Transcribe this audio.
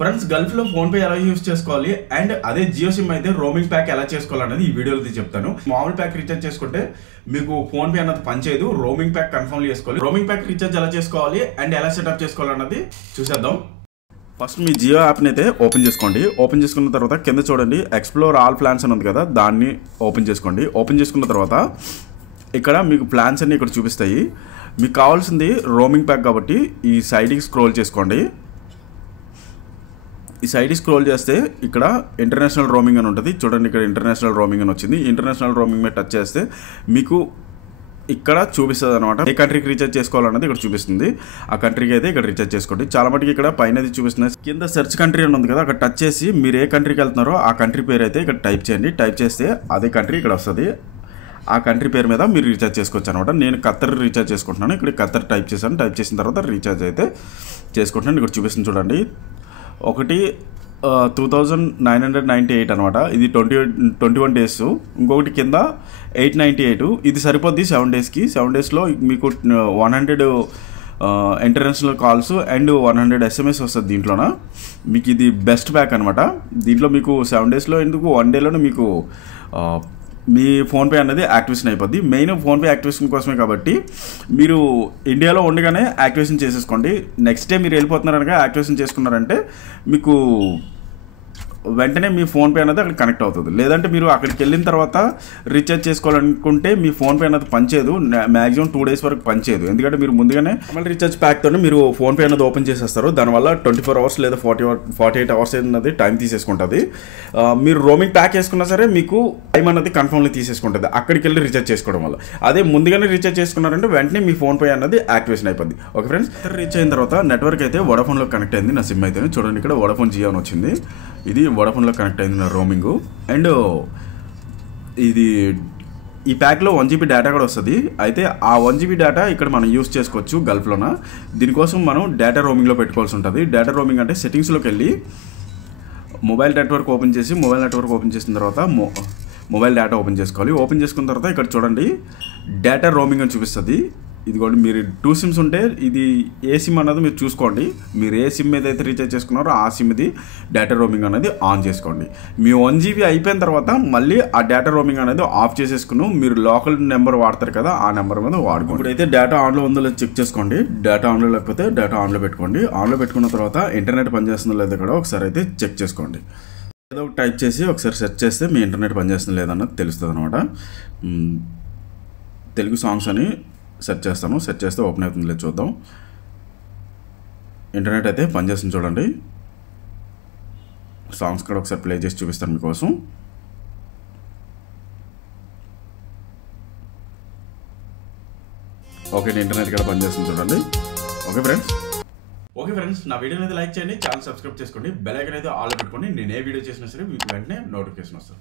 Friends Gulf లో phone pay ఎలా use చేసుకోవాలి అండ్ అదే జియో సిమ్ అయితే రోమింగ్ ప్యాక్ ఎలా చేసుకోవాలనేది ఈ వీడియోలో చెప్తాను. మామూలు ప్యాక్ రీఛార్జ్ చేసుకుంటే మీకు ఫోన్ పే అన్నది పనిచేయదు. రోమింగ్ ప్యాక్ కన్ఫర్మ్ చేసుకోవాలి. రోమింగ్ ప్యాక్ రీఛార్జ్ ఎలా చేసుకోవాలి అండ్ ఎలా సెటప్ చేసుకోవాలన్నది చూసేద్దాం. ఫస్ట్ మీ జియో యాప్ని అయితే ఓపెన్ చేసుకోండి. ఓపెన్ చేసుకున్న తర్వాత కింద చూడండి ఎక్స్ప్లోర్ ఆల్ ప్లాన్స్ అని ఉంది కదా, దాన్ని ఓపెన్ చేసుకోండి. ఓపెన్ చేసుకున్న తర్వాత ఇక్కడ మీకు ప్లాన్స్ అన్ని ఇక్కడ చూపిస్తాయి. మీకు కావాల్సింది రోమింగ్ ప్యాక్ కాబట్టి ఈ సైడ్కి స్క్రోల్ చేసుకోండి. ఈ సైడ్ స్క్రోల్ చేస్తే ఇక్కడ ఇంటర్నేషనల్ రోమింగ్ అని ఉంటుంది చూడండి. ఇక్కడ ఇంటర్నేషనల్ రోమింగ్ అని వచ్చింది. ఇంటర్నేషనల్ రోమింగ్ మీద టచ్ చేస్తే మీకు ఇక్కడ చూపిస్తుంది అనమాట. ఏ కంట్రీకి రీఛార్జ్ చేసుకోవాలన్నది ఇక్కడ చూపిస్తుంది. ఆ కంట్రీకి అయితే ఇక్కడ రీఛార్జ్ చేసుకోండి. చాలా మటుకు ఇక్కడ పైన చూపిస్తుంది. కింద సెర్చ్ కంట్రీ అని ఉంది కదా, అక్కడ టచ్ చేసి మీరు ఏ కంట్రీకి వెళ్తున్నారో ఆ కంట్రీ పేరు అయితే ఇక్కడ టైప్ చేయండి. టైప్ చేస్తే అదే కంట్రీ ఇక్కడ వస్తుంది. ఆ కంట్రీ పేరు మీద మీరు రీఛార్జ్ చేసుకోవచ్చు అనమాట. నేను ఖత్తర్ రీఛార్జ్ చేసుకుంటున్నాను. ఇక్కడ ఖత్తర్ టైప్ చేశాను. టైప్ చేసిన తర్వాత రీఛార్జ్ అయితే చేసుకుంటున్నాను. ఇక్కడ చూపిస్తుంది చూడండి. ఒకటి 2998 అనమాట. ఇది 21 డేస్. ఇంకొకటి కింద 898. ఇది సరిపోద్ది 7 డేస్కి. 7 డేస్లో మీకు 100 ఇంటర్నేషనల్ కాల్స్ అండ్ 100 SMS వస్తుంది దీంట్లోన. మీకు ఇది బెస్ట్ ప్యాక్ అనమాట. దీంట్లో మీకు 7 డేస్లో ఎందుకు 1 డేలోనే మీకు మీ ఫోన్పే అనేది యాక్టివేషన్ అయిపోద్ది. మెయిన్ ఫోన్పే యాక్టివేషన్ కోసమే కాబట్టి మీరు ఇండియాలో ఉండగానే యాక్టివేషన్ చేసేసుకోండి. నెక్స్ట్ డే మీరు వెళ్ళిపోతున్నారనగా యాక్టివేషన్ చేసుకున్నారంటే మీకు వెంటనే మీ ఫోన్పే అనేది అక్కడ కనెక్ట్ అవుతుంది. లేదంటే మీరు అక్కడికి వెళ్ళిన తర్వాత రీఛార్జ్ చేసుకోవాలనుకుంటే మీ ఫోన్పే అనేది పనిచేయదు. మ్యాక్సిమం 2 డేస్ వరకు పనిచేయదు. ఎందుకంటే మీరు ముందుగానే మళ్ళీ రీఛార్జ్ ప్యాక్తో మీరు ఫోన్పే అనేది ఓపెన్ చేసేస్తారు. దానివల్ల 24 అవర్స్ లేదా 48 అవర్స్ అనేది టైం తీసేసుకుంటుంది. మీరు రోమింగ్ ప్యాక్ వేసుకున్నా సరే మీకు టైం అనేది కన్ఫర్మ్లీ తీసేసుకుంటుంది అక్కడికి వెళ్ళి రీఛార్జ్ చేసుకోవడం వల్ల. అదే ముందుగానే రీఛార్జ్ చేసుకున్నారంటే వెంటనే మీ ఫోన్పే అనేది యాక్టివేషన్ అయిపోద్ది. ఓకే ఫ్రెండ్స్, రీచ్ అయిన తర్వాత నెట్వర్క్ అయితే వోడాఫోన్లో కనెక్ట్ అయింది. నా సిమ్ అయితే చూడండి ఇక్కడ వోడాఫోన్ జియో అని వచ్చింది. ఇది వోడాఫోన్లో కనెక్ట్ అయింది నా రోమింగ్. అండ్ ఇది ఈ ప్యాక్లో 1 GB డేటా కూడా వస్తుంది. అయితే ఆ 1 GB డేటా ఇక్కడ మనం యూస్ చేసుకోవచ్చు గల్ఫ్లోన. దీనికోసం మనం డేటా రోమింగ్లో పెట్టుకోవాల్సి ఉంటుంది. డేటా రోమింగ్ అంటే సెట్టింగ్స్లోకి వెళ్ళి మొబైల్ నెట్వర్క్ ఓపెన్ చేసి మొబైల్ నెట్వర్క్ ఓపెన్ చేసిన తర్వాత మొబైల్ డేటా ఓపెన్ చేసుకోవాలి. ఓపెన్ చేసుకున్న తర్వాత ఇక్కడ చూడండి డేటా రోమింగ్ అని చూపిస్తుంది. ఇదిగోండి మీరు 2 సిమ్స్ ఉంటే ఇది ఏ సిమ్ అన్నది మీరు చూసుకోండి. మీరు ఏ సిమ్ ఏదైతే రీఛార్జ్ చేసుకున్నారో ఆ సిమ్ది డేటా రోమింగ్ అనేది ఆన్ చేసుకోండి. మీ 1 GB అయిపోయిన తర్వాత మళ్ళీ ఆ డేటా రోమింగ్ అనేది ఆఫ్ చేసేసుకుని మీరు లోకల్ నెంబర్ వాడతారు కదా, ఆ నెంబర్ మీద వాడుకోండి. ఇప్పుడైతే డేటా ఆన్లో ఉందో లేదో చెక్ చేసుకోండి. డేటా ఆన్లో లేకపోతే డేటా ఆన్లో పెట్టుకోండి. ఆన్లో పెట్టుకున్న తర్వాత ఇంటర్నెట్ పనిచేస్తుందో లేదో కూడా ఒకసారి అయితే చెక్ చేసుకోండి. ఏదో ఒక టైప్ చేసి ఒకసారి సెర్చ్ చేస్తే మీ ఇంటర్నెట్ పనిచేస్తుందో లేదన్నది తెలుస్తుంది అనమాట. తెలుగు సాంగ్స్ అని సెర్చ్ చేస్తాను. సెర్చ్ చేస్తే ఓపెన్ అవుతుంది లేదు చూద్దాం. ఇంటర్నెట్ అయితే పనిచేస్తుంది చూడండి. సాంగ్స్ కూడా ఒకసారి ప్లే చేసి చూపిస్తాను మీకోసం. ఓకే, ఇంటర్నెట్ కూడా పనిచేస్తుంది చూడండి. ఓకే ఫ్రెండ్స్, నా వీడియోని అయితే లైక్ చేయండి, ఛానల్ సబ్స్క్రైబ్ చేసుకోండి, బెల్ ఐకాన్ అయితే ఆల్ పెట్టుకోండి. నేను ఏ వీడియో చేసినా సరే మీకు వెంటనే నోటిఫికేషన్ వస్తుంది.